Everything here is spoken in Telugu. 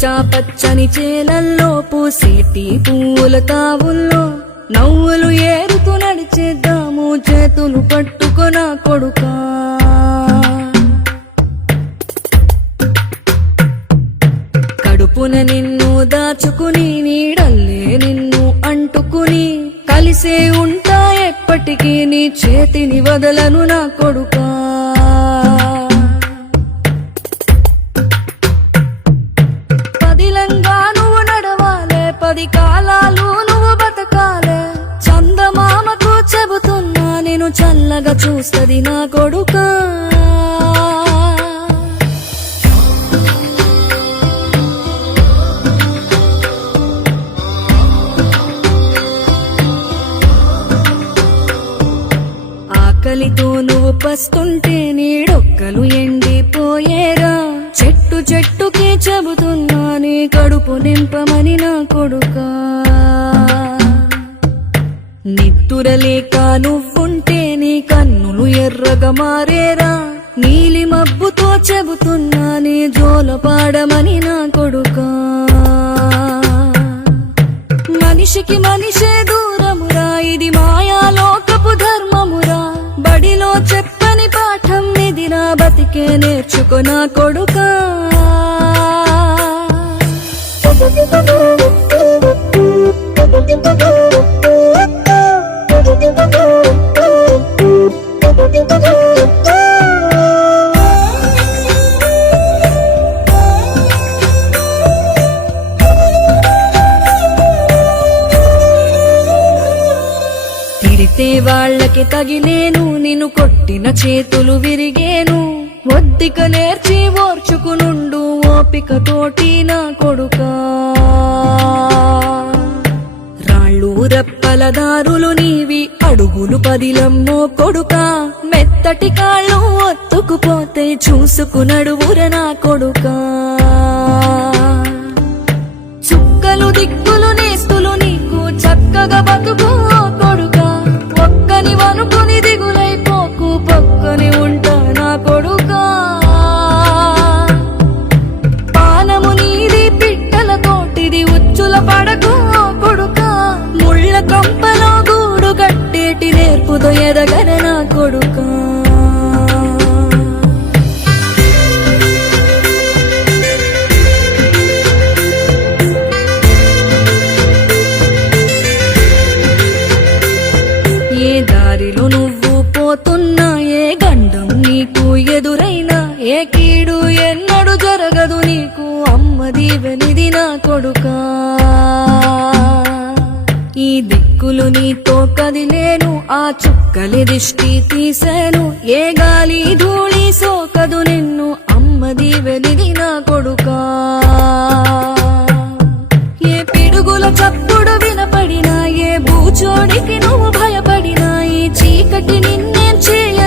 పచ్చా పచ్చని చేలల్లో పూసేటి పూల తావుల్లో నవ్వులు ఏరుతూ నడిచేద్దాము చేతులు పట్టుకొన కొడుకా. కడుపున నిన్ను దాచుకుని నీడల్లే నిన్ను అంటుకుని కలిసే ఉంటా ఎప్పటికీ నీ చేతిని వదలను నా కొడుకా. పదిలంగా నువ్వు నడవాలే, 10 కాలాలు నువ్వు బతకాలే. చందమామకు చెబుతున్నా నేను చల్లగా చూస్తది నా కొడుకా. ఆకలితో నువ్వు పస్తుంటే నీడొక్కలు ఎండిపోయేరా. చెట్టు చెట్టుకి చెబుతున్నా నీ కడుపు నింపమని నా కొడుకా. నిద్దురలేక నువ్వుంటే నీ కన్నులు ఎర్రగా మారేరా. నీలి మబ్బుతో చెబుతున్నా నీ జోల పాడమని నా కొడుకా. మనిషికి మనిషే దూరమురా, ఇది మాయాలోకపు ధర్మమురా. బడిలో చెప్పని పాఠం ఇది నా బతికే నేర్చుకో నా కొడుకా. తిడితే వాళ్ళకి తగిలేను, నిన్ను కొట్టిన చేతులు విరిగేను. ఒద్దిక నేర్చి ఓర్చుకునుండు ఓపిక తోటి నా కొడుకా. రాళ్ళు రప్పల దారులు నీవి, అడుగులు పదిలమ్మో కొడుకా. మెత్తటి కాళ్ళు ఒత్తుకుపోతే చూసుకునడువుర నా కొడుకా. చుక్కలు దిక్కులు నేస్తులు నీకు చక్కగా బతుకు కొడుకా. ఒక్కని వనుకుని దిగులైపోకు, పక్కని ఉంటా నా కొడుకా. పానము నీది పిట్టల తోటిది, ఉచ్చుల పడకు కొడుకా. ముళ్ళ కంపలో గూడు కట్టేటి నేర్పుతో ఎదగన నా కొడుకా. ఏ దారిలో నువ్వు పోతున్నా, ఏ గండం నీకు ఎదురైనా, ఏ కీడు ఎన్నడు జరగదు నీకు అమ్మ దీవెనిది నా కొడుకా. ఈ దిక్కులు నీతో కదిలేను, ఆ చుక్కలి దిష్టి తీసేను. ఏ గాలి ధూళి సోకదు నిన్ను అమ్మ దీవెనిది నా కొడుకా. ఏ పిడుగుల చప్పుడు వినపడినా, ఏ బూచోడికి నువ్వు భయపడినా, ఈ చీకటి నిన్నేం చేయ